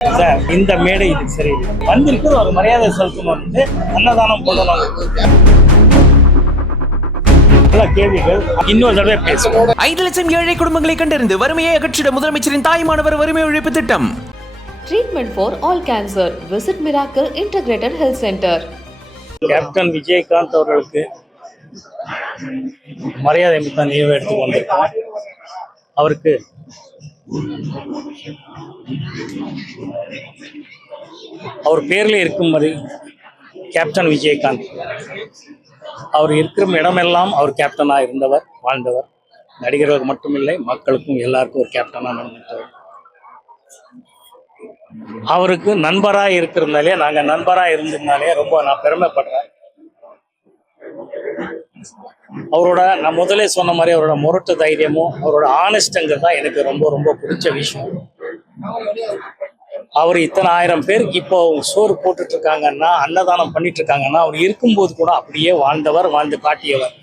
Sir இந்த மேடை இது சரி வந்திருக்கு ஒரு மரியாதை செலுத்தணும் அன்னதானம் பண்ணணும் கேள்விகள் இன்னொரு தடவை பேசுவோம் 5 லட்சம் ஏழை குடும்பங்களை கண்டறிந்து வறுமையை அகற்றிட முதலமைச்சரின் தாய்மானவர் வறுமை ஒழிப்பு திட்டம். Treatment for all cancer. Visit Miracle Integrated Health Center. Captain Vijayakanth அவர்களுக்கு மரியாதை மிக்க நினைவு எடுத்து வந்திருக்காங்க. அவருக்கு அவர் பேர்ல இருக்கும்படி கேப்டன் விஜயகாந்த் அவர் இருக்கிற இடமெல்லாம் அவர் கேப்டனாக இருந்தவர், வாழ்ந்தவர். நடிகர்களுக்கு மட்டுமில்லை, மக்களுக்கும் எல்லாருக்கும் ஒரு கேப்டனாக நடந்தவர். அவருக்கு நண்பராக இருக்கிறதுனாலே, நாங்கள் நண்பராக இருந்ததுனாலே ரொம்ப நான் பெருமைப்படுறேன். அவரோட நான் முதலே சொன்ன மாதிரி அவரோட முரட்டு தைரியமும் அவரோட ஆனஸ்டங்கிறது தான் எனக்கு ரொம்ப ரொம்ப பிடிச்ச விஷயம். அவர் இத்தனை ஆயிரம் பேருக்கு இப்போ சோறு போட்டுட்டு இருக்காங்கன்னா, அன்னதானம் பண்ணிட்டு இருக்காங்கன்னா, அவர் இருக்கும்போது கூட அப்படியே வாழ்ந்தவர், வாழ்ந்து காட்டியவர்.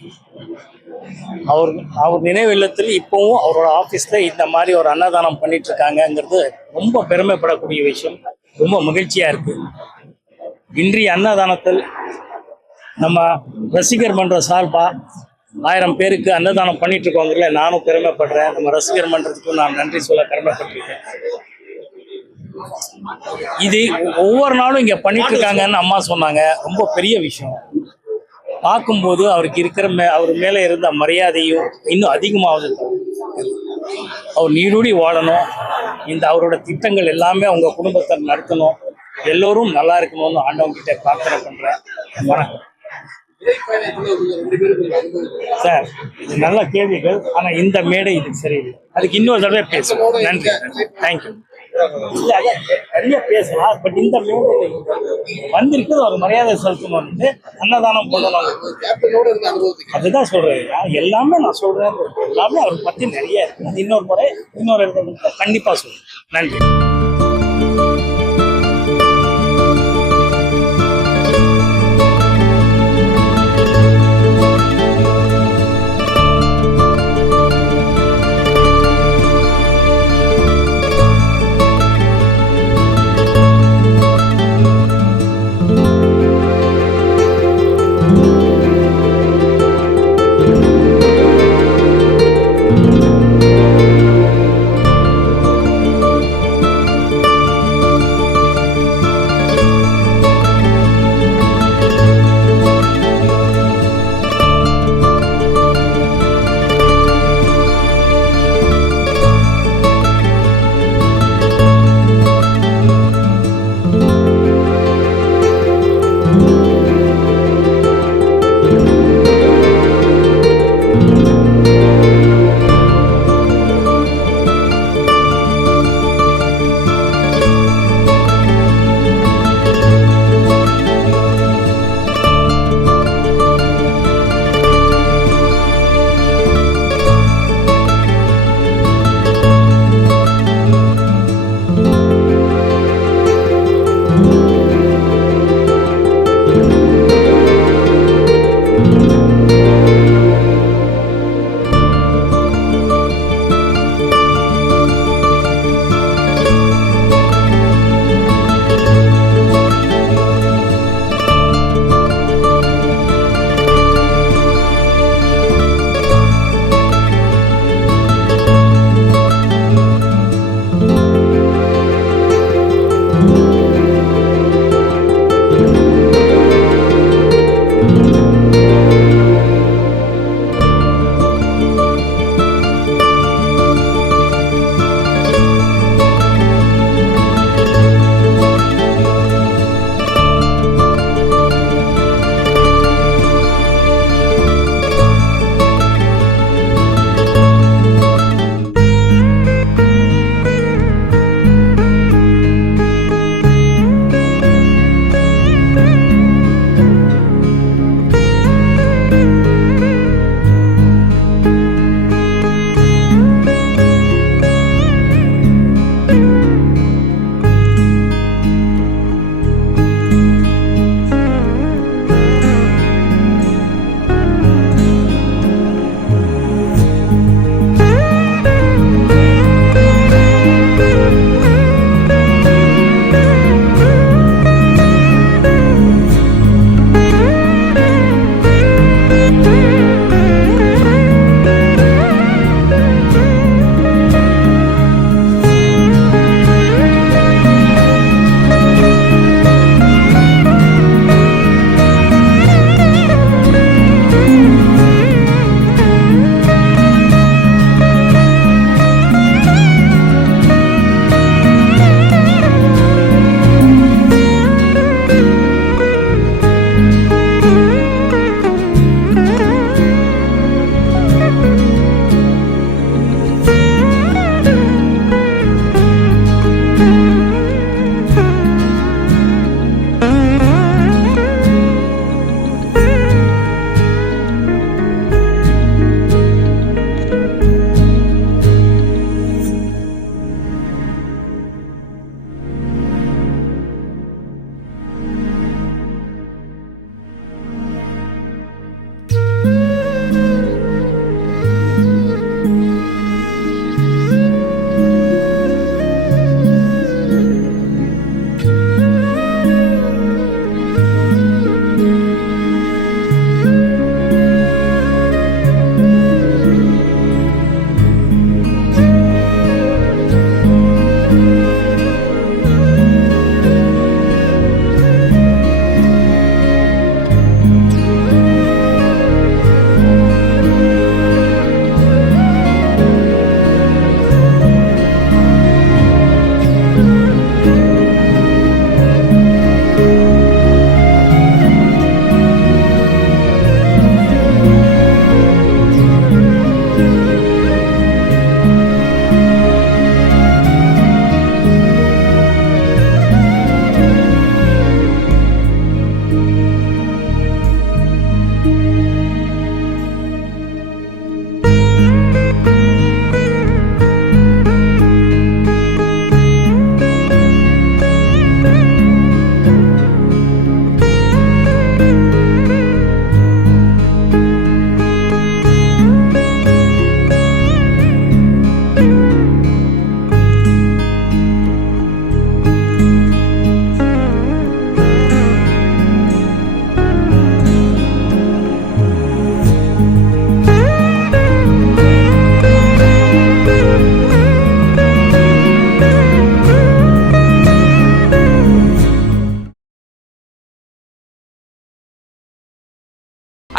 அவர் நினைவு இல்லத்தில் இப்பவும் அவரோட ஆஃபீஸில் இந்த மாதிரி ஒரு அன்னதானம் பண்ணிட்டு இருக்காங்கங்கிறது ரொம்ப பெருமைப்படக்கூடிய விஷயம். ரொம்ப மகிழ்ச்சியாக இருக்கு. இன்றைய அன்னதானத்தில் நம்ம ரசிகர் மன்ற சார்பாக 1000 பேருக்கு அன்னதானம் பண்ணிட்டு இருக்கோங்கல்ல, நானும் பெருமைப்படுறேன். நம்ம ரசிகர் மன்றத்துக்கும் நான் நன்றி சொல்ல கடமைப்பட்டிருக்கேன். இது ஒவ்வொரு நாளும் இங்கே பண்ணிட்டு இருக்காங்கன்னு அம்மா சொன்னாங்க. ரொம்ப பெரிய விஷயம். பார்க்கும்போது அவருக்கு இருக்கிற அவர் மேலே இருந்த மரியாதையும் இன்னும் அதிகமாகுது. அவர் நீடூடி வாழணும். இந்த அவரோட திட்டங்கள் எல்லாமே அவங்க குடும்பத்தை நடத்தணும். எல்லோரும் நல்லா இருக்கணும்னு ஆண்டவங்கிட்ட பிரார்த்தனை பண்றேன். வணக்கம் சார். இது நல்ல கேள்விகள், ஆனா இந்த மேடை இது சரியில்லை. அதுக்கு இன்னொரு தடவை பேசுவோம். நன்றி, தேங்க்யூ. நிறைய பேசலாம், பட் இந்த மேடையில் வந்திருக்கு ஒரு மரியாதை செலுத்தணும், அன்னதானம் பண்ணணும். அதுதான் சொல்றேன். எல்லாமே நான் சொல்றேன், எல்லாமே அவரை பத்தி நிறைய இருக்கு. இன்னொரு முறை இன்னொரு கண்டிப்பா சொல்றேன். நன்றி.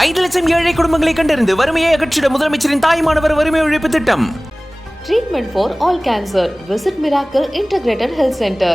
5 லட்சம் ஏழை குடும்பங்களை கண்டறிந்து வறுமையை அகற்றிட முதலமைச்சரின் தாய்மானவர் வறுமை ஒழிப்பு திட்டம். Treatment for all cancer. Visit Miracle Integrated Health Center.